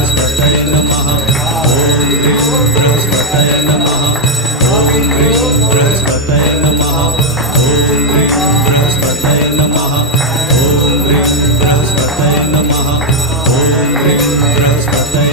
बृहस्पतये नमः ॐ ह्रीं बृहस्पतये नमः ॐ ह्रीं बृहस्पतये नमः ॐ ह्रीं बृहस्पतये नमः ॐ ह्रीं बृहस्पतये नमः ॐ ह्रीं बृहस्पतये